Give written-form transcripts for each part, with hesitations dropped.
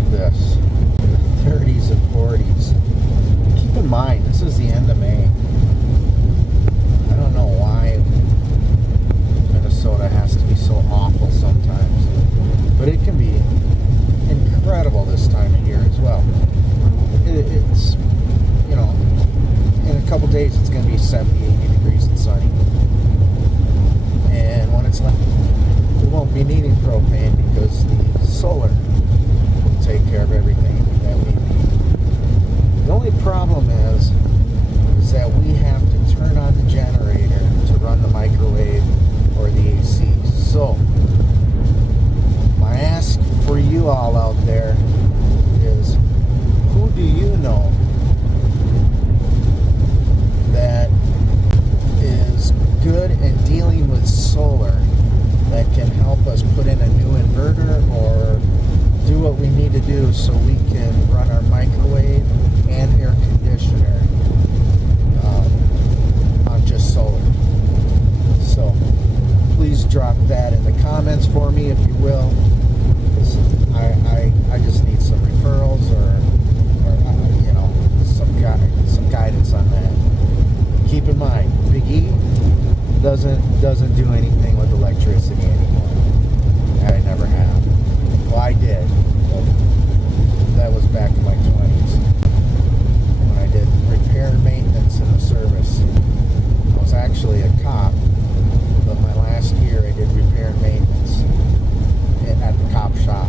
like this, in the 30s and 40s. Keep in mind, this is the end of May. I don't know why Minnesota has to be so awful sometimes, but it can be incredible this time of year as well. It's, you know, in a couple days it's going to be 70, 80 degrees and sunny. And when it's like, we won't be needing propane because the solar will take care of everything that we need. The only problem is that we have to turn on the generator to run the microwave or the AC. So, my ask for you all out there is, who do you know that is good in dealing with solar that can help us put in a new inverter or do what we need to do so we can run our microwave and air conditioner on just solar? So please drop that in the comments for me if you will. I just need some referrals or you know, some guidance on that. Keep in mind, Big E doesn't do anything with electricity anymore. I never have. Well, I did, but that was back in my 20s when I did repair and maintenance in the service. I was actually a cop, but my last year I did repair and maintenance at the cop shop.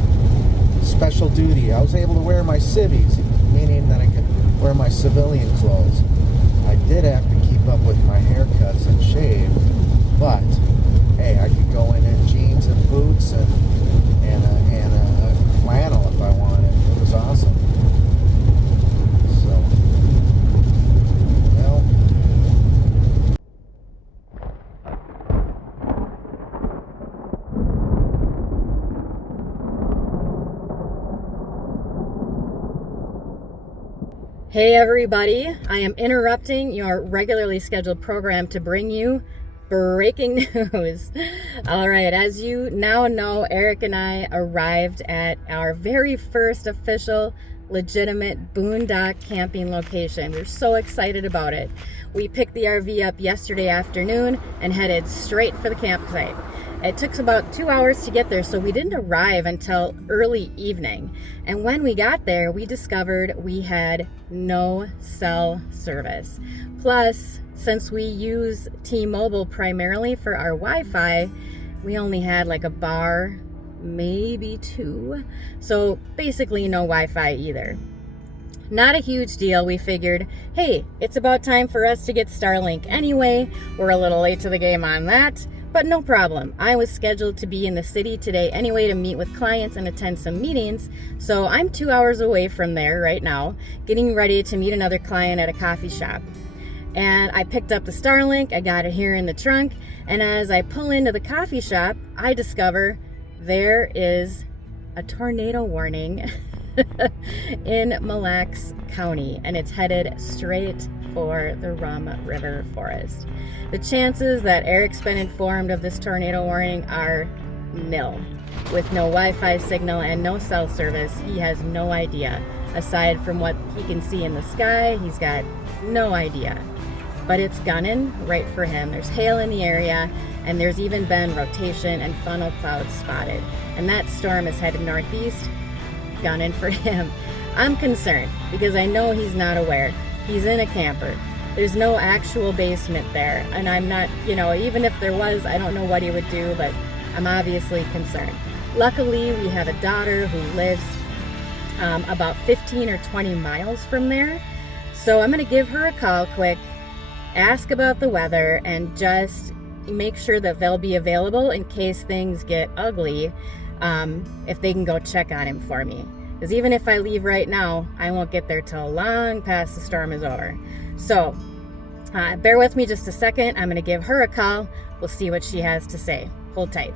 Special duty. I was able to wear my civvies, meaning that I could wear my civilian clothes. I did have to keep up with my haircuts and shave, but hey, I could go in jeans and boots and a flannel if I wanted. It was awesome. So, well. Hey everybody, I am interrupting your regularly scheduled program to bring you breaking news. All right, as you now know, Eric and I arrived at our very first official legitimate boondock camping location. We're so excited about it. We picked the RV up yesterday afternoon and headed straight for the campsite. It took about 2 hours to get there, so we didn't arrive until early evening. And when we got there, we discovered we had no cell service. Plus, since we use T-Mobile primarily for our Wi-Fi, we only had like a bar, maybe two. So basically no Wi-Fi either. Not a huge deal. We figured, hey, it's about time for us to get Starlink anyway. We're a little late to the game on that. But no problem. I was scheduled to be in the city today anyway to meet with clients and attend some meetings. So I'm 2 hours away from there right now, getting ready to meet another client at a coffee shop. And I picked up the Starlink, I got it here in the trunk, and as I pull into the coffee shop, I discover there is a tornado warning in Mille Lacs County, and it's headed straight for the Rum River Forest. The chances that Eric's been informed of this tornado warning are nil. With no Wi-Fi signal and no cell service, he has no idea. Aside from what he can see in the sky, he's got no idea. But it's gunning right for him. There's hail in the area, and there's even been rotation and funnel clouds spotted. And that storm is headed northeast, gunning for him. I'm concerned because I know he's not aware. He's in a camper. There's no actual basement there, and I'm not, even if there was, I don't know what he would do, but I'm obviously concerned. Luckily, we have a daughter who lives about 15 or 20 miles from there, so I'm going to give her a call quick, ask about the weather, and just make sure that they'll be available in case things get ugly, if they can go check on him for me. Because even if I leave right now, I won't get there till long past the storm is over. So, bear with me just a second. I'm going to give her a call. We'll see what she has to say. Hold tight.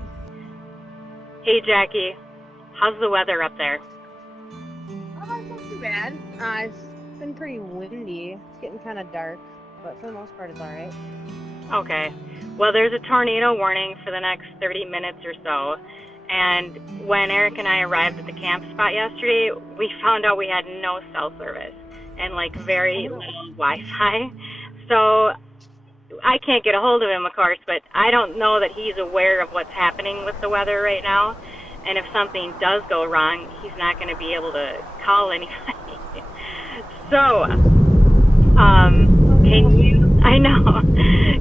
Hey, Jackie. How's the weather up there? Oh, it's not too bad. It's been pretty windy. It's getting kind of dark, but for the most part, it's all right. Okay. Well, there's a tornado warning for the next 30 minutes or so. And when Eric and I arrived at the camp spot yesterday, we found out we had no cell service and like very little Wi-Fi. So I can't get a hold of him, of course, but I don't know that he's aware of what's happening with the weather right now. And if something does go wrong, he's not going to be able to call anybody. So,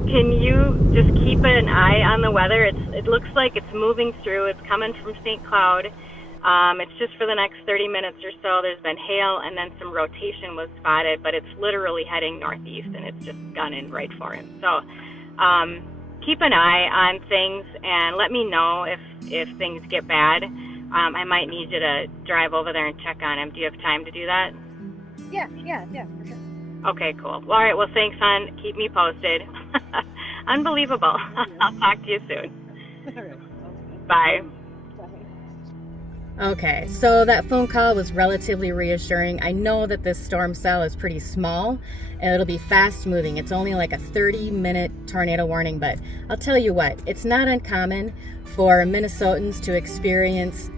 can you just keep an eye on the weather? It looks like it's moving through. It's coming from St. Cloud. It's just for the next 30 minutes or so. There's been hail and then some rotation was spotted, but it's literally heading northeast and it's just gunning right for him. So keep an eye on things and let me know if things get bad. I might need you to drive over there and check on him. Do you have time to do that? Yeah, for sure. Okay, cool. All right, well, thanks, hon. Keep me posted. Unbelievable. I'll talk to you soon. All right. Bye. Bye. Okay, so that phone call was relatively reassuring. I know that this storm cell is pretty small and it'll be fast moving. It's only like a 30-minute tornado warning, but I'll tell you what, it's not uncommon for Minnesotans to experience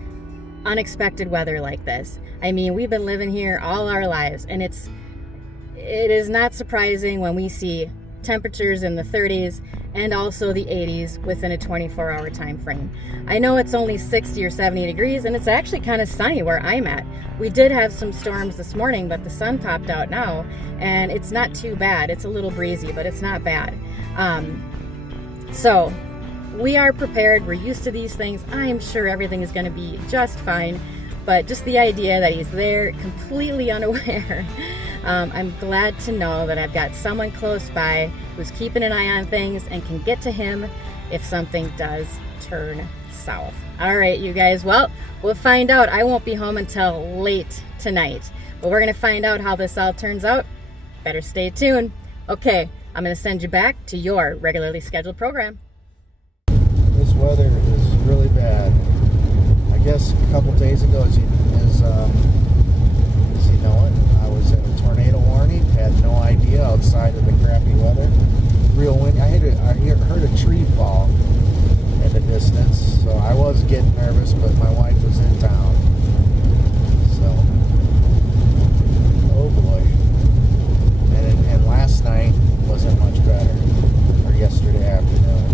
unexpected weather like this. I mean, we've been living here all our lives, and it is not surprising when we see temperatures in the 30s and also the 80s within a 24-hour time frame. I know it's only 60 or 70 degrees, and it's actually kind of sunny where I'm at. We did have some storms this morning, but the sun popped out now, and it's not too bad. It's a little breezy, but it's not bad. So we are prepared. We're used to these things. I'm sure everything is going to be just fine, but just the idea that he's there completely unaware. I'm glad to know that I've got someone close by who's keeping an eye on things and can get to him if something does turn south. All right, you guys. Well, we'll find out. I won't be home until late tonight, but we're going to find out how this all turns out. Better stay tuned. Okay, I'm going to send you back to your regularly scheduled program. This weather is really bad. I guess a couple days ago, as you know it, I was in a tornado warning. Had no idea outside of the crappy weather. Real wind. I heard a tree fall in the distance, so I was getting nervous. But my wife was in town, so oh boy. And last night wasn't much better, or yesterday afternoon.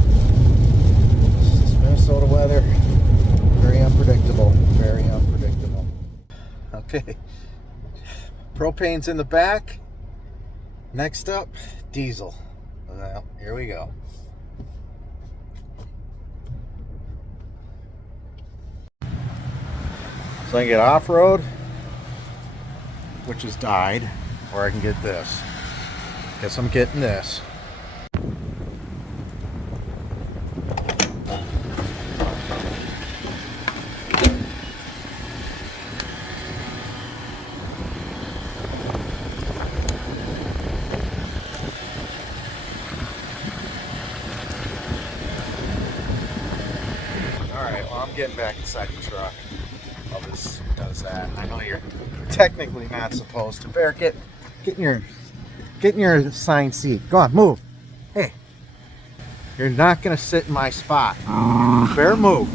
This Minnesota weather, very unpredictable. Very unpredictable. Okay. Propane's in the back. Next up, diesel. Well, here we go. So I can get off-road, which has died, or I can get this. Guess I'm getting this. I'm getting back inside the truck. Elvis does that. I know you're technically not supposed to. Bear, get in your assigned seat. Go on, move. Hey, you're not gonna sit in my spot. Bear, move.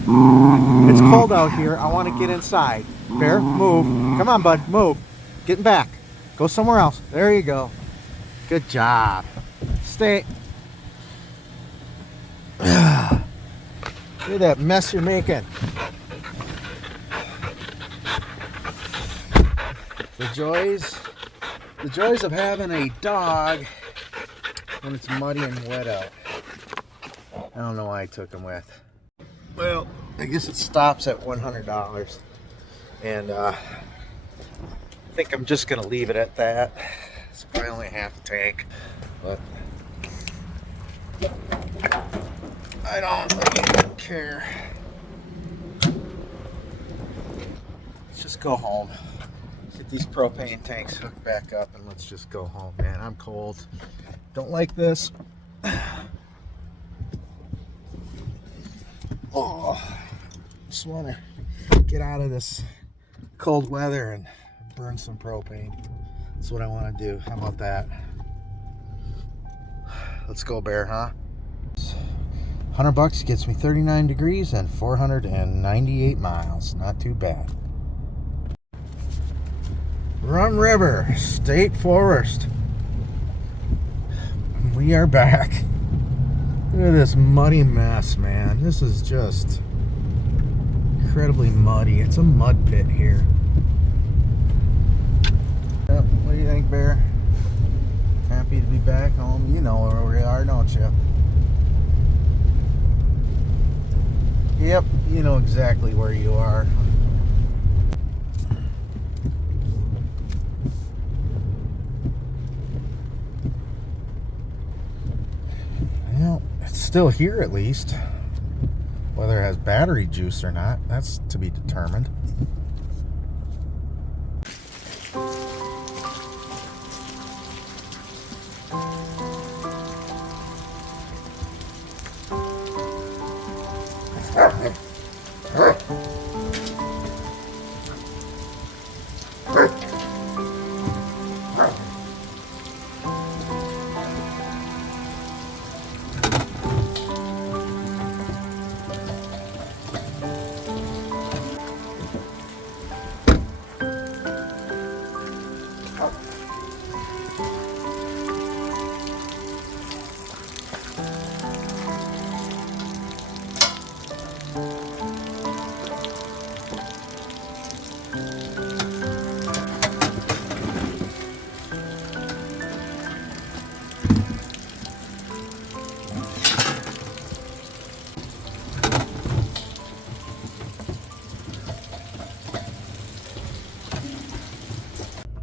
It's cold out here. I want to get inside. Bear, move. Come on, bud, move. Getting back. Go somewhere else. There you go. Good job. Stay. Look at that mess you're making. The joys of having a dog when it's muddy and wet out. I don't know why I took him with. Well, I guess it stops at $100, and I think I'm just gonna leave it at that. It's probably only half a tank, but I don't care. Let's just go home. Get these propane tanks hooked back up and let's just go home, man. I'm cold. Don't like this. Oh, just want to get out of this cold weather and burn some propane. That's what I want to do. How about that? Let's go, Bear, huh? $100 gets me 39 degrees and 498 miles. Not too bad. Rum River State Forest. We are back. Look at this muddy mess, man. This is just incredibly muddy. It's a mud pit here. Yep. What do you think, Bear? Happy to be back home. You know where we are, don't you? Yep, you know exactly where you are. Well, it's still here at least. Whether it has battery juice or not, that's to be determined.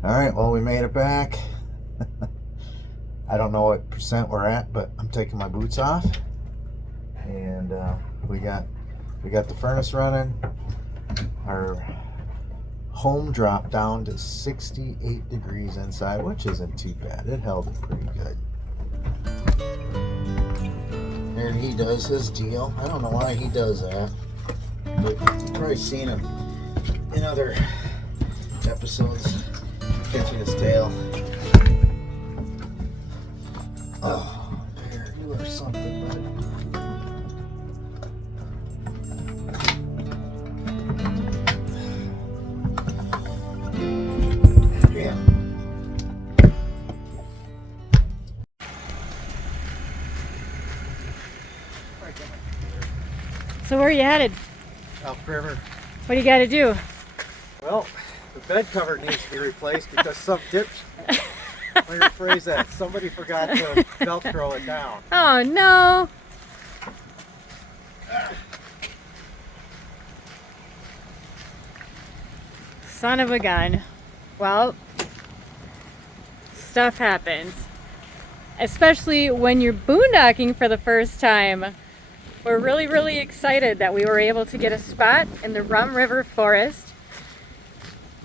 Alright, well, we made it back. I don't know what percent we're at, but I'm taking my boots off. And we got the furnace running. Our home dropped down to 68 degrees inside, which isn't too bad. It held it pretty good. And he does his deal. I don't know why he does that, but you've probably seen him in other episodes. Catching his tail. Oh, Bear, you are something, bud. Yeah. So where are you headed? Elk River. What do you got to do? Well, the bed cover needs to be replaced because some dips. Let me rephrase that. Somebody forgot to Velcro it down. Oh no! Son of a gun. Well, stuff happens. Especially when you're boondocking for the first time. We're really, really excited that we were able to get a spot in the Rum River Forest.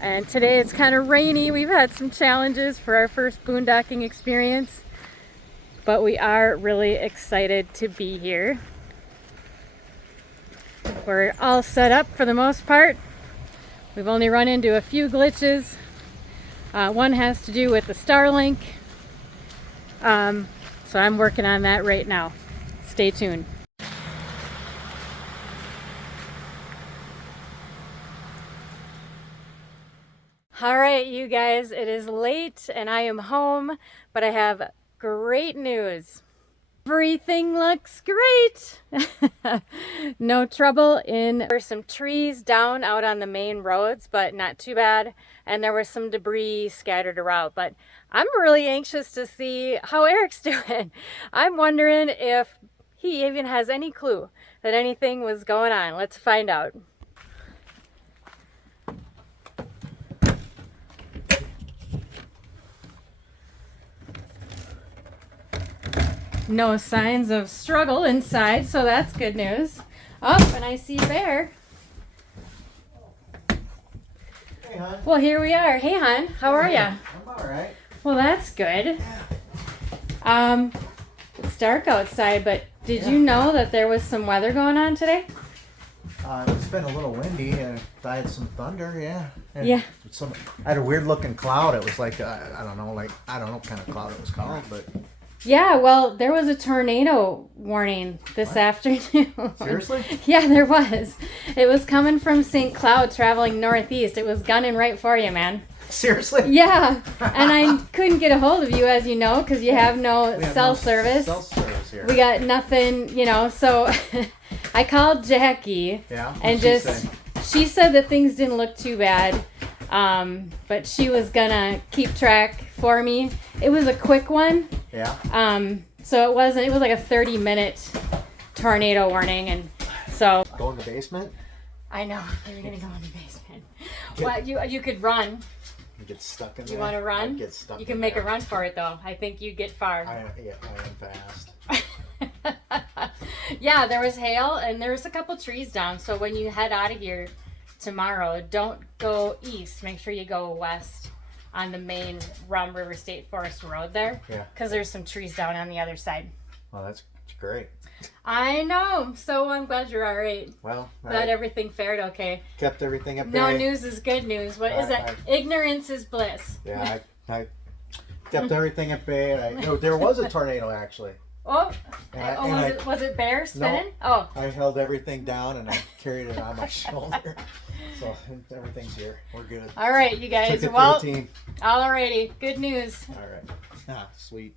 And today it's kind of rainy. We've had some challenges for our first boondocking experience, but we are really excited to be here. We're all set up for the most part. We've only run into a few glitches. One has to do with the Starlink. So I'm working on that right now. Stay tuned. All right, you guys, it is late and I am home, but I have great news. Everything looks great. No trouble in. There were some trees down out on the main roads, but not too bad. And there was some debris scattered around, but I'm really anxious to see how Eric's doing. I'm wondering if he even has any clue that anything was going on. Let's find out. No signs of struggle inside, so that's good news. Oh, and I see Bear. Hey, hon. Well, here we are. Hey, hon. How are ya? I'm alright. Well, that's good. It's dark outside, but did you know that there was some weather going on today? It's been a little windy and I had some thunder, yeah. And Yeah. I had a weird looking cloud. It was like, I don't know what kind of cloud it was called, but Yeah, well, there was a tornado warning this afternoon. Seriously? Yeah, there was. It was coming from St. Cloud traveling northeast. It was gunning right for you, man. Seriously? Yeah, and I couldn't get a hold of you, as you know, because you have no We have cell no service. Cell service here. We got nothing, you know, so I called Jackie. Yeah. And what'd she say? she said that things didn't look too bad, but she was gonna keep track for me. It was a quick one. Yeah. So it was like a 30-minute tornado warning, and so Go in the basement. I know you're gonna go in the basement. Well, you could run. You get stuck in there. You want to run? I'd get stuck. You can make a run for it though. I think you'd get far. I am fast. Yeah, there was hail and there was a couple trees down. So when you head out of here tomorrow, don't go east. Make sure you go west on the main Rum River State Forest Road there. Yeah. Because there's some trees down on the other side. Well, that's great. I know. So I'm glad you're all right. Well, Glad I everything fared okay. kept everything at bay. No news is good news. What is that? Ignorance is bliss. Yeah, I kept everything at bay. There was a tornado actually. Oh, And was it bear spinning? No, I held everything down and I carried it on my shoulder. So everything's here. We're good. All right, you guys. Took it Well, for the team. alrighty. Good news. All right. Ah, sweet.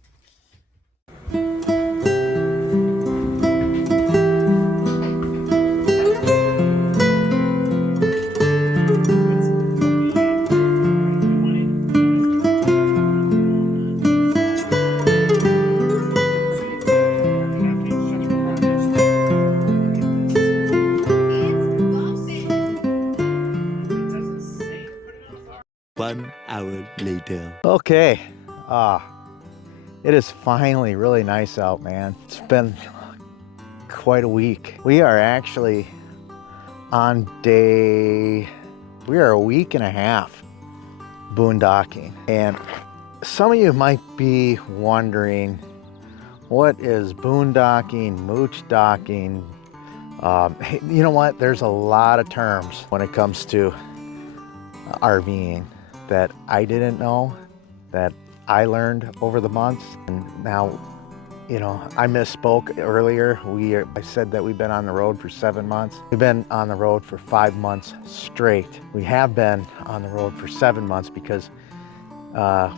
One hour later. Okay. It is finally really nice out, man. It's been quite a week. We are actually on we are a week and a half boondocking. And some of you might be wondering, what is boondocking, mooch docking? You know what? There's a lot of terms when it comes to RVing that I didn't know, that I learned over the months. And now, you know, I misspoke earlier. I said that we've been on the road for 7 months. We've been on the road for 5 months straight. We have been on the road for 7 months because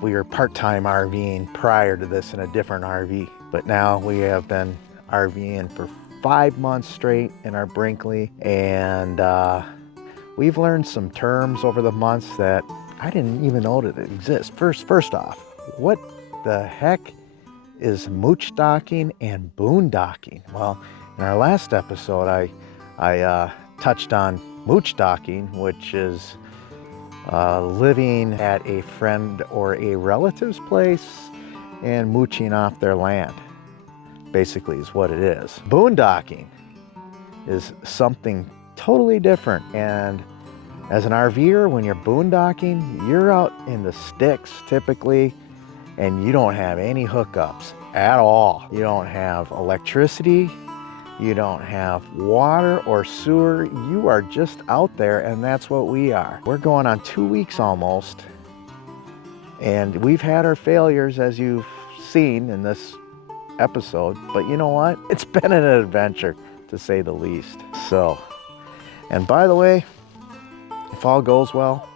we were part-time RVing prior to this in a different RV. But now we have been RVing for 5 months straight in our Brinkley, and we've learned some terms over the months that I didn't even know that exist. First off, what the heck is mooch docking and boondocking? Well, in our last episode, I touched on mooch docking, which is living at a friend or a relative's place and mooching off their land. Basically is what it is. Boondocking is something totally different, and as an RVer, when you're boondocking, you're out in the sticks typically, and you don't have any hookups at all. You don't have electricity, you don't have water or sewer. You are just out there, and that's what we are. We're going on 2 weeks almost, and we've had our failures, as you've seen in this episode, but you know what? It's been an adventure, to say the least. So, and by the way, if all goes well,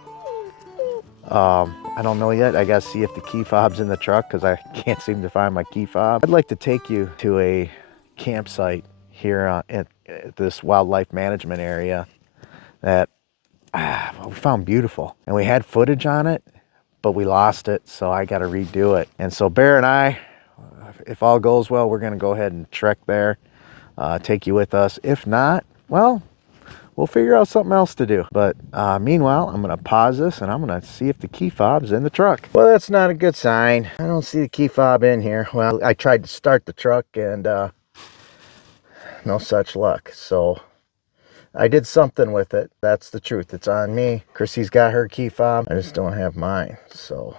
I don't know yet. I gotta see if the key fob's in the truck because I can't seem to find my key fob. I'd like to take you to a campsite here at this wildlife management area that we found beautiful, and we had footage on it, but we lost it, so I gotta redo it. And so Bear and I, if all goes well, we're gonna go ahead and trek there, take you with us. If not, well, we'll figure out something else to do. But meanwhile, I'm gonna pause this and I'm gonna see if the key fob's in the truck. Well, that's not a good sign. I don't see the key fob in here. Well, I tried to start the truck and no such luck. So I did something with it. That's the truth. It's on me. Chrissy's got her key fob. I just don't have mine. So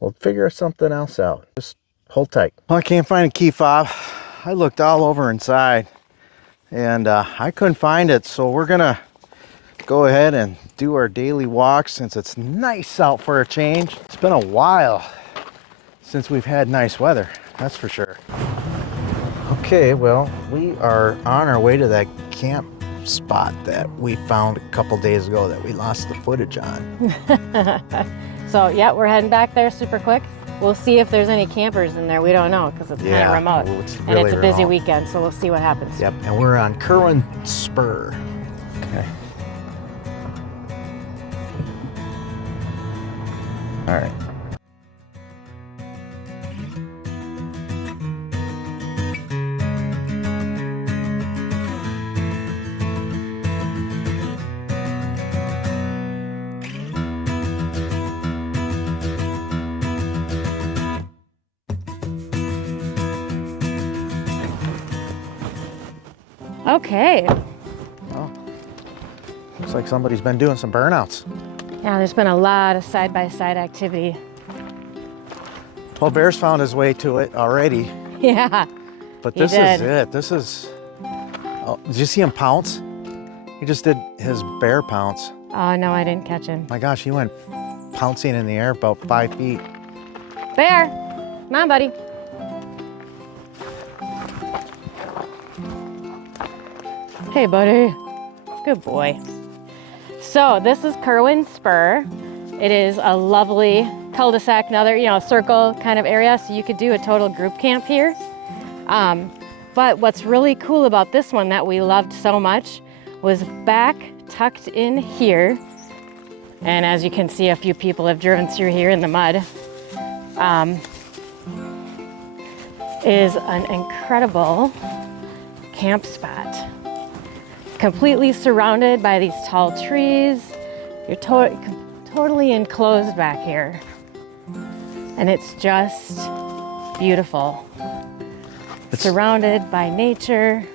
we'll figure something else out. Just hold tight. Well, I can't find a key fob. I looked all over inside, and I couldn't find it, so we're gonna go ahead and do our daily walk since it's nice out for a change. It's been a while since we've had nice weather, that's for sure. Okay, well, we are on our way to that camp spot that we found a couple days ago that we lost the footage on. So yeah, we're heading back there super quick. We'll see if there's any campers in there. We don't know because it's kind of remote. Well, it's and really it's a busy remote. weekend, so we'll see what happens. Yep, and we're on Kerwin Spur. Okay. All right. Okay. Oh, looks like somebody's been doing some burnouts. Yeah, there's been a lot of side-by-side activity. Well, Bear's found his way to it already, Yeah. but He this did. is it. This is. Oh, did you see him pounce? He just did his bear pounce. Oh no, I didn't catch him. My gosh, he went pouncing in the air about 5 feet. Bear, come on, buddy. Hey, buddy. Good boy. So this is Kerwin Spur. It is a lovely cul-de-sac, another, circle kind of area. So you could do a total group camp here. But what's really cool about this one that we loved so much was back tucked in here. And as you can see, a few people have driven through here in the mud. Is an incredible camp spot. Completely surrounded by these tall trees. You're totally enclosed back here. And it's just beautiful. Surrounded by nature.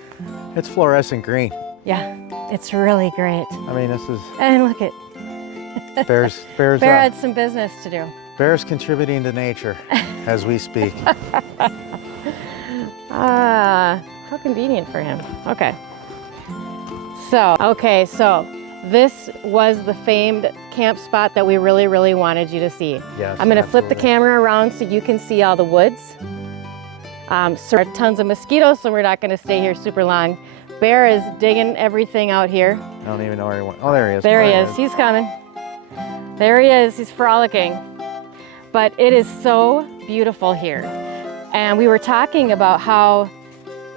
It's fluorescent green. Yeah, it's really great. I mean, this is And look at Bear's Bear had some business to do. Bear's contributing to nature as we speak. How convenient for him. Okay. So this was the famed camp spot that we really, really wanted you to see. Yes, I'm gonna flip the absolutely. camera around so you can see all the woods. So there are tons of mosquitoes, so we're not gonna stay here super long. Bear is digging everything out here. I don't even know where he went. Oh, there he is. There he is, he's coming. There he is, he's frolicking. But it is so beautiful here. And we were talking about how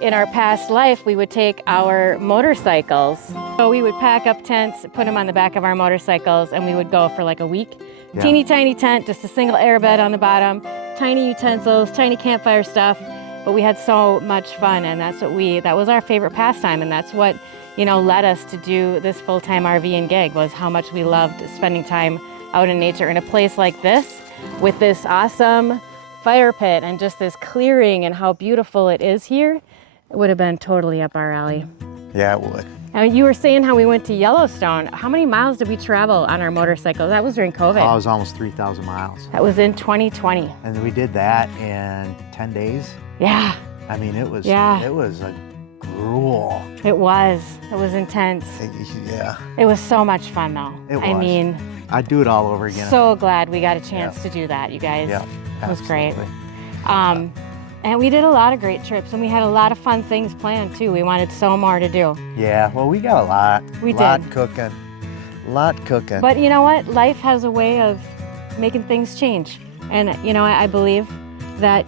in our past life, we would take our motorcycles. So we would pack up tents, put them on the back of our motorcycles, and we would go for like a week. Yeah. Teeny tiny tent, just a single air bed on the bottom, tiny utensils, tiny campfire stuff. But we had so much fun, and that was our favorite pastime, and that's what, led us to do this full-time RV and gig, was how much we loved spending time out in nature in a place like this, with this awesome fire pit and just this clearing and how beautiful it is here. It would have been totally up our alley. Yeah, it would. And you were saying how we went to Yellowstone. How many miles did we travel on our motorcycle? That was during COVID. Oh, it was almost 3,000 miles. That was in 2020. And we did that in 10 days. Yeah, I mean, it was Yeah. it was a gruel. it was. It was intense. Yeah, It was so much fun though. It I was. mean, I'd do it all over again. so glad we got a chance Yeah. to do that, you guys. Yeah, It was great. absolutely. And we did a lot of great trips, and we had a lot of fun things planned too. We wanted so more to do. Yeah, well, we got a lot. We lot did. cooking. Lot cooking. But you know what? Life has a way of making things change. And I believe that,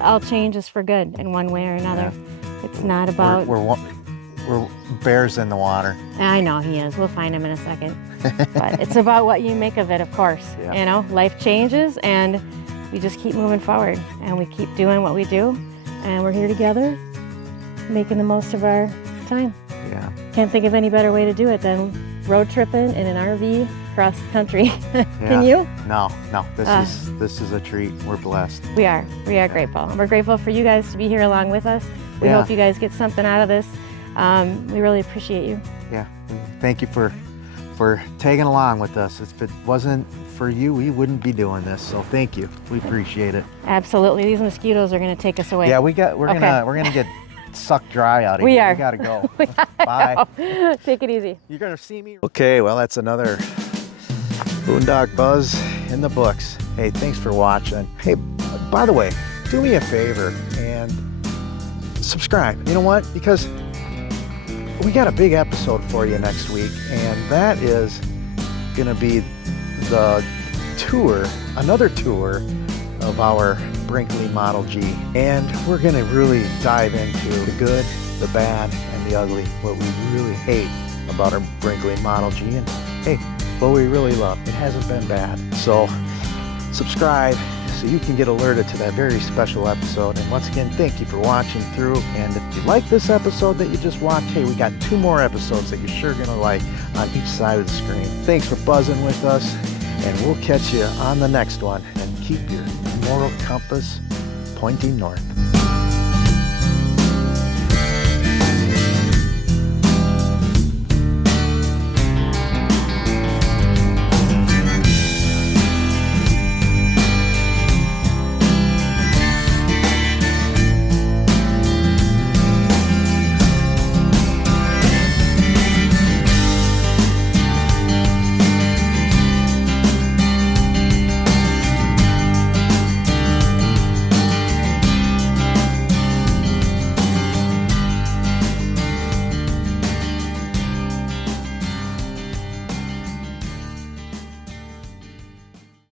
all change is for good in one way or another. It's not about... We're bears in the water. I know he is. We'll find him in a second. But it's about what you make of it, of course. Yeah. Life changes, and we just keep moving forward, and we keep doing what we do, and we're here together, making the most of our time. Yeah. Can't think of any better way to do it than road tripping in an RV across the country. Yeah. Can you? No. This is a treat. We're blessed. We are grateful. And we're grateful for you guys to be here along with us. We Yeah. hope you guys get something out of this. We really appreciate you. Yeah. Thank you for tagging along with us. If it wasn't for you, we wouldn't be doing this. So thank you. We appreciate it. Absolutely. These mosquitoes are going to take us away. Yeah, we're Okay. gonna get sucked dry out of We here. are. We gotta go. I Bye. know. Take it easy. You're gonna see me. Okay, well, that's another Boondock Buzz in the books. Hey, thanks for watching. Hey, by the way, do me a favor and subscribe. You know what? Because we got a big episode for you next week, and that is going to be the tour, another tour of our Brinkley Model G. And we're going to really dive into the good, the bad, and the ugly, what we really hate about our Brinkley Model G, and hey, what we really love. It hasn't been bad. So subscribe so you can get alerted to that very special episode. And once again, thank you for watching through. And if you like this episode that you just watched, hey, we got 2 more episodes that you're sure going to like on each side of the screen. Thanks for buzzing with us, and we'll catch you on the next one. And keep your moral compass pointing north.